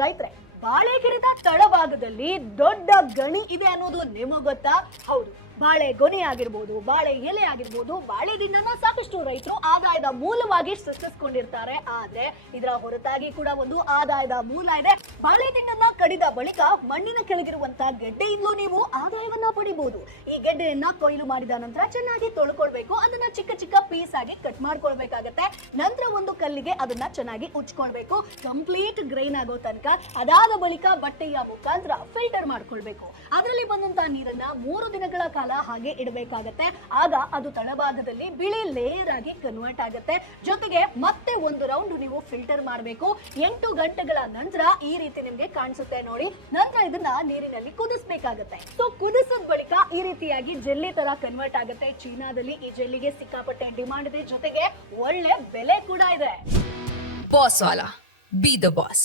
ರೈತರೇ, ಬಾಳೆ ಗಿಡದ ತಳಭಾಗದಲ್ಲಿ ದೊಡ್ಡ ಗಣಿ ಇದೆ ಅನ್ನೋದು ನಿಮಗೆ ಗೊತ್ತಾ? ಹೌದು, ಬಾಳೆ ಗೊನೆ ಆಗಿರ್ಬೋದು, ಬಾಳೆ ಎಲೆ ಆಗಿರ್ಬೋದು, ಬಾಳೆ ದಿಂಡನ್ನ ಸಾಕಷ್ಟು ರೈತರು ಆದಾಯದ ಮೂಲವಾಗಿ ಸೃಷ್ಟಿಸಿಕೊಂಡಿರ್ತಾರೆ. ಆದ್ರೆ ಇದರ ಹೊರತಾಗಿ ಕೂಡ ಒಂದು ಆದಾಯದ ಮೂಲ ಇದೆ. ಬಾಳೆ ದಿಂಡನ್ನ ಕಡಿದ ಬಳಿಕ ಮಣ್ಣಿನ ಕೆಳಗಿರುವಂತಹ ಗೆಡ್ಡೆಯಿಂದಲೂ ನೀವು ಆದಾಯವನ್ನ ಪಡಿಬಹುದು. ಈ ಗೆಡ್ಡೆಯನ್ನ ಕೊಯ್ಲು ಮಾಡಿದ ನಂತರ ಚೆನ್ನಾಗಿ ತೊಳ್ಕೊಳ್ಬೇಕು. ಅದನ್ನ ಚಿಕ್ಕ ಚಿಕ್ಕ ಪೀಸ್ ಆಗಿ ಕಟ್ ಮಾಡ್ಕೊಳ್ಬೇಕಾಗತ್ತೆ. ನಂತರ ಒಂದು ಕಲ್ಲಿಗೆ ಅದನ್ನ ಚೆನ್ನಾಗಿ ಉಜ್ಕೊಳ್ಬೇಕು, ಕಂಪ್ಲೀಟ್ ಗ್ರೈನ್ ಆಗೋ ತನಕ. ಅದಾದ ಬಳಿಕ ಬಟ್ಟೆಯ ಮುಖಾಂತರ ಫಿಲ್ಟರ್ ಮಾಡ್ಕೊಳ್ಬೇಕು. ಅದರಲ್ಲಿ ಬಂದಂತಹ ನೀರನ್ನ 3 ದಿನಗಳ ಕಾಲ ಹಾಗೆ ಇಡಬೇಕಾಗತ್ತೆ. ಆಗ ಅದು ತಳಭಾಗದಲ್ಲಿ ಬಿಳಿ ಲೇಯರ್ ಆಗಿ ಕನ್ವರ್ಟ್ ಆಗುತ್ತೆ. ಜೊತೆಗೆ ಮತ್ತೆ ಒಂದು ರೌಂಡ್ ನೀವು ಫಿಲ್ಟರ್ ಮಾಡಬೇಕು. 8 ಗಂಟೆಗಳ ನಂತರ ಈ ರೀತಿ ನಿಮ್ಗೆ ಕಾಣಿಸುತ್ತೆ ನೋಡಿ. ನಂತರ ಇದನ್ನ ನೀರಿನಲ್ಲಿ ಕುದಿಸಬೇಕಾಗತ್ತೆ. ಸೊ ಕುದಿಸಿದ ಬಳಿಕ ಈ ರೀತಿಯಾಗಿ ಜೆಲ್ಲಿ ತರ ಕನ್ವರ್ಟ್ ಆಗುತ್ತೆ. ಚೀನಾದಲ್ಲಿ ಈ ಜೆಲ್ಲಿಗೆ ಸಿಕ್ಕಾಪಟ್ಟೆ ಡಿಮಾಂಡ್ ಇದೆ, ಜೊತೆಗೆ ಒಳ್ಳೆ ಬೆಲೆ ಕೂಡ ಇದೆ. Boss Vala, B the boss.